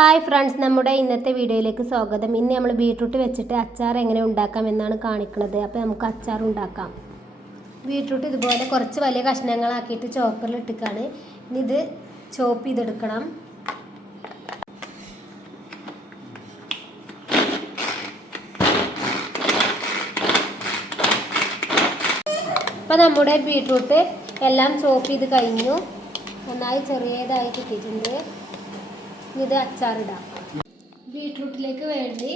Hi friends നമ്മുടെ ഇന്നത്തെ വീഡിയോയിലേക്ക് സ്വാഗതം. ഇന്ന് നമ്മൾ ബീട്രൂട്ട് വെച്ചിട്ട് അച്ചാർ എങ്ങനെ ഉണ്ടാക്കാം എന്നാണ് കാണിക്കുന്നത്. അപ്പോൾ നമുക്ക് അച്ചാർ ഉണ്ടാക്കാം. ബീട്രൂട്ട് ഇതുപോലെ കുറച്ച് വലിയ കഷ്ണങ്ങളാക്കിയിട്ട് ചോപ്പറിൽ ഇട്ടിക്കാണ്. ഇനി ഇത് ചോപ്പ് ചെയ്തെടുക്കണം. അപ്പോൾ നമ്മുടെ ബീട്രൂട്ട് എല്ലാം ചോപ്പ് ചെയ്ത് കഴിഞ്ഞു. നന്നായി ചെറിയതായി കിട്ടിയിട്ടുണ്ട്. ഇത് അച്ചാറിടാം. ബീട്രൂട്ടിലേക്ക് വേണ്ടി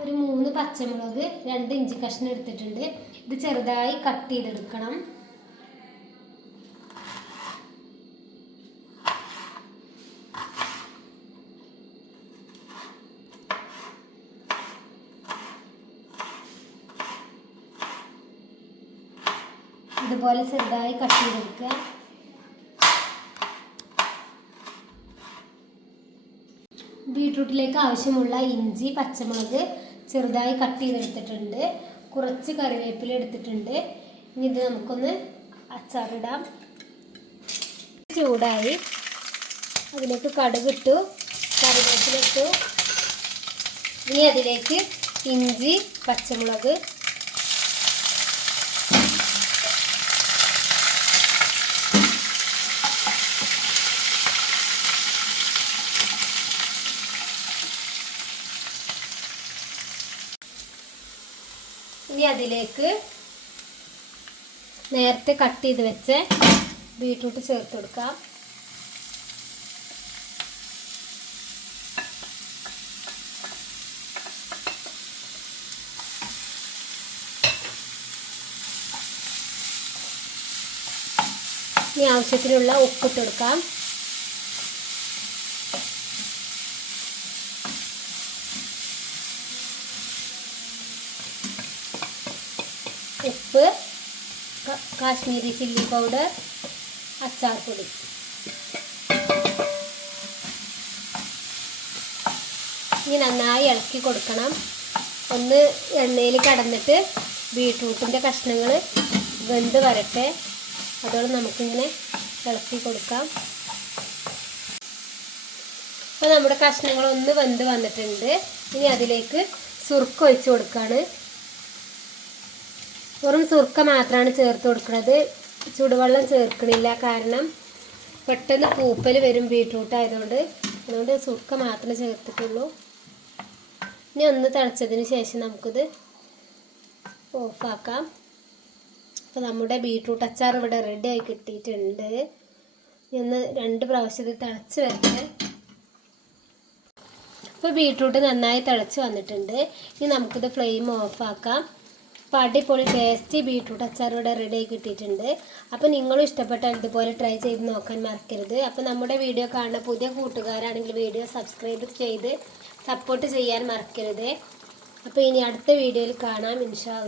ഒരു മൂന്ന് പച്ചമുളക് രണ്ട് ഇഞ്ചി കഷ്ണം എടുത്തിട്ടുണ്ട്. ഇത് ചെറുതായി കട്ട് ചെയ്തെടുക്കണം. ഇതുപോലെ ചെറുതായി കട്ട് ചെയ്തെടുക്കുക. ബീട്രൂട്ടിലേക്ക് ആവശ്യമുള്ള ഇഞ്ചി പച്ചമുളക് ചെറുതായി കട്ട് ചെയ്തെടുത്തിട്ടുണ്ട്. കുറച്ച് കറിവേപ്പില എടുത്തിട്ടുണ്ട്. ഇനി ഇത് നമുക്കൊന്ന് അച്ചാറിടാം. ചൂടായി. അതിലേക്ക് കടുകിട്ടു കറിവേപ്പിലിട്ടു ഇനി അതിലേക്ക് ഇഞ്ചി പച്ചമുളക് ഇനി അതിലേക്ക് നേരത്തെ കട്ട് ചെയ്ത് വെച്ച് ബീട്രൂട്ട് ചേർത്ത് കൊടുക്കാം. ഇനി ആവശ്യത്തിനുള്ള ഉപ്പിട്ട് കൊടുക്കാം. ഉപ്പ് കാശ്മീരി ചില്ലി പൗഡർ അച്ചാർ പൊടി. ഇനി നന്നായി ഇളക്കി കൊടുക്കണം. ഒന്ന് എണ്ണയിൽ കടന്നിട്ട് ബീട്രൂട്ടിന്റെ കഷ്ണങ്ങൾ വെന്ത് വരട്ടെ. അതോടെ നമുക്കിങ്ങനെ ഇളക്കി കൊടുക്കാം. അപ്പോൾ നമ്മുടെ കഷ്ണങ്ങളൊന്ന് വെന്ത് വന്നിട്ടുണ്ട്. ഇനി അതിലേക്ക് സുർക്ക ഒഴിച്ച് കൊടുക്കുകയാണ് വെറും സുർക്ക മാത്രമാണ് ചേർത്ത് കൊടുക്കുന്നത് ചൂടുവെള്ളം ചേർക്കണില്ല. കാരണം പെട്ടെന്ന് പൂപ്പൽ വരും ബീട്രൂട്ട് ആയതുകൊണ്ട് അതുകൊണ്ട് സുർക്ക മാത്രമേ ചേർത്തിട്ടുള്ളൂ. ഇനി ഒന്ന് തിളച്ചതിന് ശേഷം നമുക്കിത് ഓഫാക്കാം. അപ്പോൾ നമ്മുടെ ബീട്രൂട്ട് അച്ചാർ ഇവിടെ റെഡി ആയി കിട്ടിയിട്ടുണ്ട്. ഇനി ഒന്ന് രണ്ട് പ്രാവശ്യം ഇത് തിളച്ച് വരട്ടെ. ഇപ്പോൾ ബീട്രൂട്ട് നന്നായി തിളച്ച് വന്നിട്ടുണ്ട്. ഇനി നമുക്കിത് ഫ്ലെയിം ഓഫാക്കാം. അപ്പോൾ അടിപൊളി ടേസ്റ്റി ബീട്രൂട്ട് അച്ചാർ ഇവിടെ റെഡി ആയി കിട്ടിയിട്ടുണ്ട്. അപ്പോൾ നിങ്ങളും ഇഷ്ടപ്പെട്ടാൽ ഇതുപോലെ ട്രൈ ചെയ്ത് നോക്കാൻ മറക്കരുത്. അപ്പോൾ നമ്മുടെ വീഡിയോ കാണുന്ന പുതിയ കൂട്ടുകാരാണെങ്കിൽ വീഡിയോ സബ്സ്ക്രൈബ് ചെയ്ത് സപ്പോർട്ട് ചെയ്യാൻ മറക്കരുത്. അപ്പോൾ ഇനി അടുത്ത വീഡിയോയിൽ കാണാം ഇൻഷാ